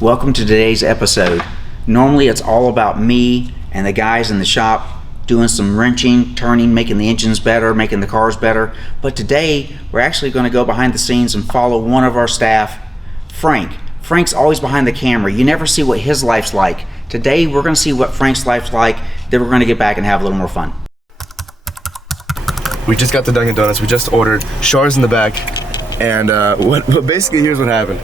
Welcome to today's episode. Normally it's all about me and the guys in the shop doing some wrenching, turning, making the engines better, making the cars better. But today we're actually going to go behind the scenes and follow one of our staff, Frank. Frank's always behind the camera. You never see what his life's like. Today we're going to see what Frank's life's like, then we're going to get back and have a little more fun. We just got the Dunkin' Donuts. We just ordered Chars in the back, and basically here's what happened.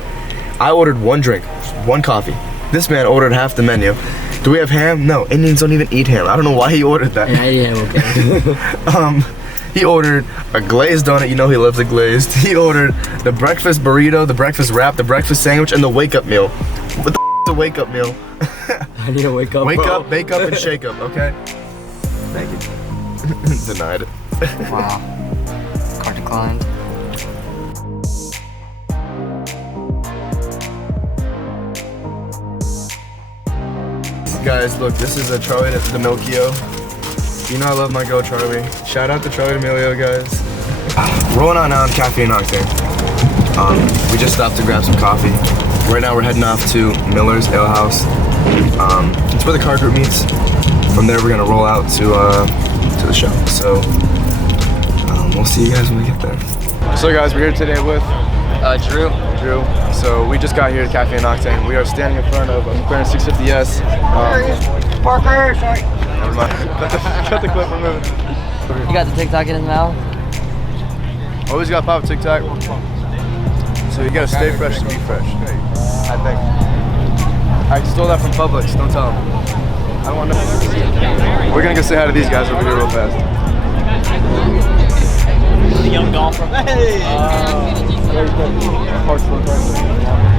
I ordered one drink, one coffee. This man ordered half the menu. Do we have ham? No, Indians don't even eat ham. I don't know why he ordered that. Yeah, okay. He ordered a glazed donut. You know he loves the glazed. He ordered the breakfast burrito, the breakfast wrap, the breakfast sandwich, and the wake-up meal. What the is a wake-up meal? I need to wake up. Wake up, bake up, and shake up, okay? Thank you. Denied. Wow. Card declined. Guys, look, this is a Charlie D'Amelio. You know I love my girl Charlie. Shout out to Charlie D'Amelio, guys. Rolling on now on Caffeine Octane. We just stopped to grab some coffee. Right now we're heading off to Miller's Ale House. It's where the car group meets. From there we're gonna roll out to the shop. So we'll see you guys when we get there. So guys, we're here today with Drew. So we just got here to Caffeine Octane. We are standing in front of a McLaren 650S. Parker, sorry. Never mind. Cut the clip, remove it. You got the TikTok in his mouth? Always got pop TikTok. So you gotta stay fresh to be fresh, I think. I stole that from Publix, don't tell them. I don't want to. We're gonna go say hi to these guys over here real fast. The young golfer. Hey!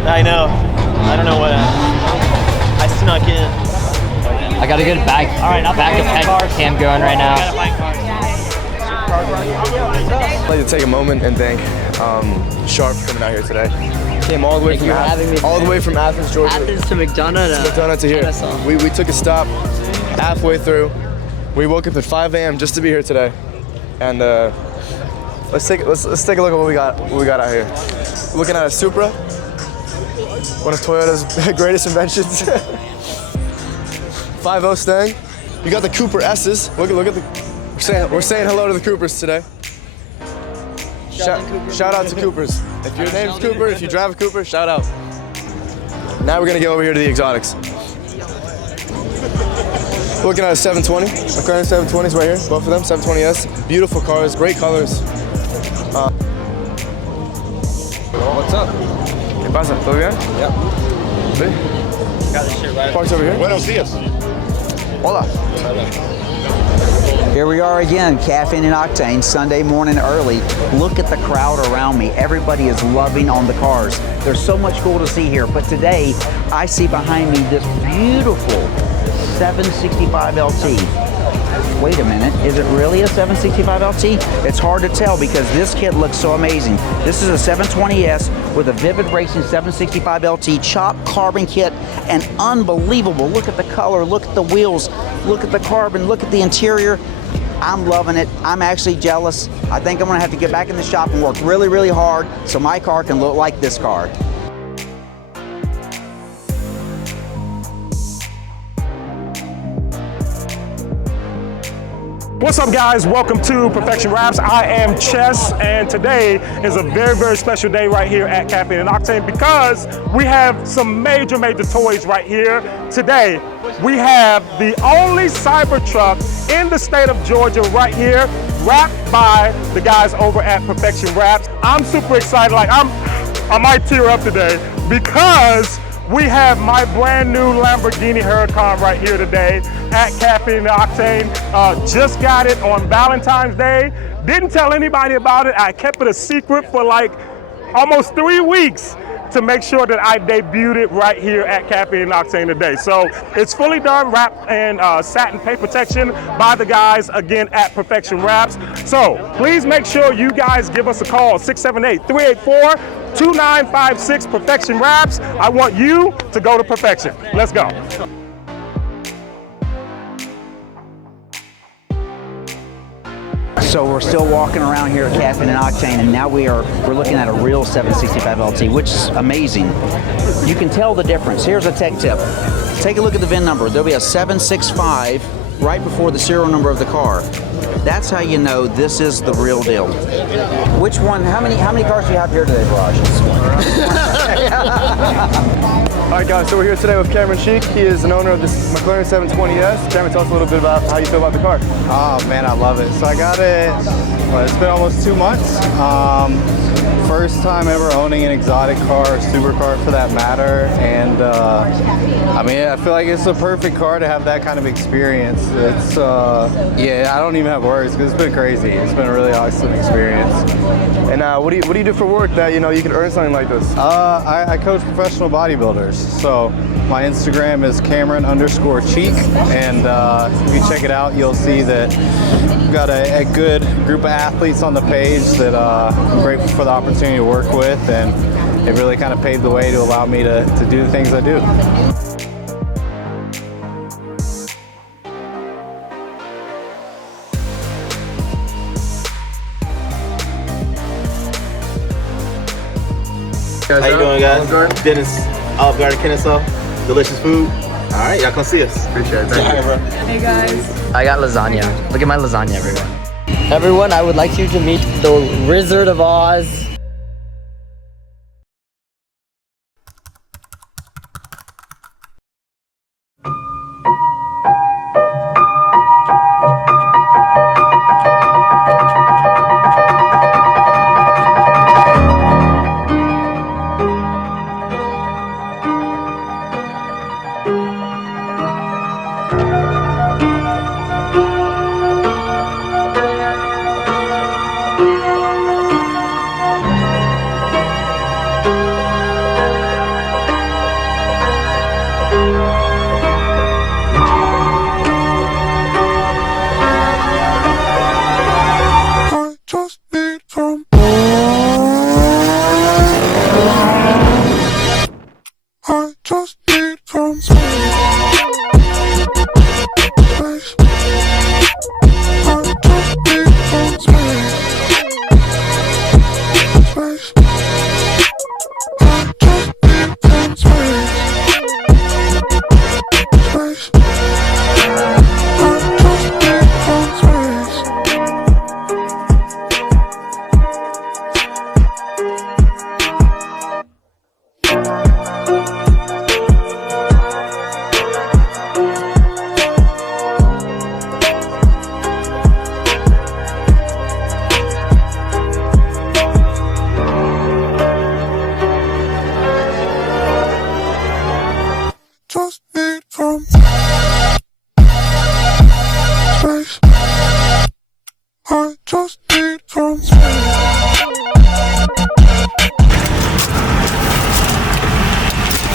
I know. I don't know what. I snuck in. I got a good back cam going right now. I'd like to take a moment and thank Sharp for coming out here today. Came all the way from Athens, Georgia. Athens to McDonough. McDonough to here. We took a stop halfway through. We woke up at 5 a.m. just to be here today, and let's take a look at what we got out here. Looking at a Supra, one of Toyota's greatest inventions. 5.0 Stang. You got the Cooper S's. Look at the. We're saying hello to the Coopers today. Shout out to Coopers. If your name's Cooper, if you drive a Cooper, shout out. Now we're gonna go over here to the exotics. Looking at a 720, McLaren 720s right here, both of them, 720S. Beautiful cars, great colors. What's up? ¿Qué pasa? ¿Todo bien? Yeah. Sí. Got this shit right. Park's over here. Buenos dias. Hola. Here we are again, Caffeine and Octane, Sunday morning early. Look at the crowd around me. Everybody is loving on the cars. There's so much cool to see here, but today I see behind me this beautiful 765 LT. Wait a minute, is it really a 765 LT? It's hard to tell because this kit looks so amazing. This is a 720S with a Vivid Racing 765 LT chopped carbon kit, and unbelievable. Look at the color, look at the wheels, look at the carbon, look at the interior. I'm loving it. I'm actually jealous. I think I'm gonna have to get back in the shop and work really, really hard so my car can look like this car. What's up, guys? Welcome to Perfection Wraps. I am Chess, and today is a very, very special day right here at Caffeine and Octane because we have some major toys right here. Today, we have the only Cybertruck in the state of Georgia right here, wrapped by the guys over at Perfection Wraps. I'm super excited. I might tear up today because we have my brand new Lamborghini Huracan right here today at Caffeine and Octane. Just got it on Valentine's Day. Didn't tell anybody about it. I kept it a secret for like almost 3 weeks to make sure that I debuted it right here at Caffeine and Octane today. So it's fully done, wrapped in satin paint protection by the guys again at Perfection Wraps. So please make sure you guys give us a call, 678-384-2956 Perfection Wraps. I want you to go to perfection. Let's go. So we're still walking around here at Caffeine and Octane, and now we're looking at a real 765 LT, which is amazing. You can tell the difference. Here's a tech tip. Take a look at the VIN number. There'll be a 765 right before the serial number of the car. That's how you know this is the real deal. Which one? How many cars do you have here today, Raj? All right, guys, so we're here today with Cameron Sheik. He is an owner of this McLaren 720S. Cameron, tell us a little bit about how you feel about the car. Oh man, I love it. So I got it, well, it's been almost 2 months. First time ever owning an exotic car, a supercar for that matter. And I mean, I feel like it's the perfect car to have that kind of experience. It's, yeah, I don't even have words because it's been crazy. It's been a really awesome experience. And what do you do for work that, you know, you can earn something like this? I coach professional bodybuilders. So my Instagram is Cameron_Cheek, and if you check it out, you'll see that we've got a good group of athletes on the page that I'm grateful for the opportunity to work with, and it really kind of paved the way to allow me to do the things I do. How you doing, guys? Dennis, Olive Garden, Kennesaw. Delicious food. All right, y'all come see us. Appreciate it. Thank you. Bro. Hey guys. I got lasagna. Look at my lasagna, everyone. Everyone, I would like you to meet the Wizard of Oz.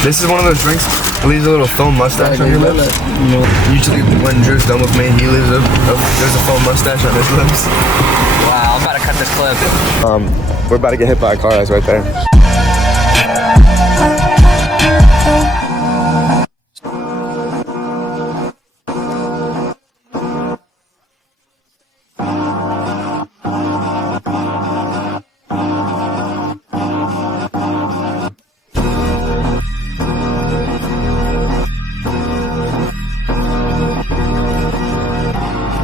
This is one of those drinks that leaves a little foam mustache on your lips. Usually when Drew's done with me, he leaves there's a foam mustache on his lips. Wow, I'm about to cut this clip. We're about to get hit by a car that's right there.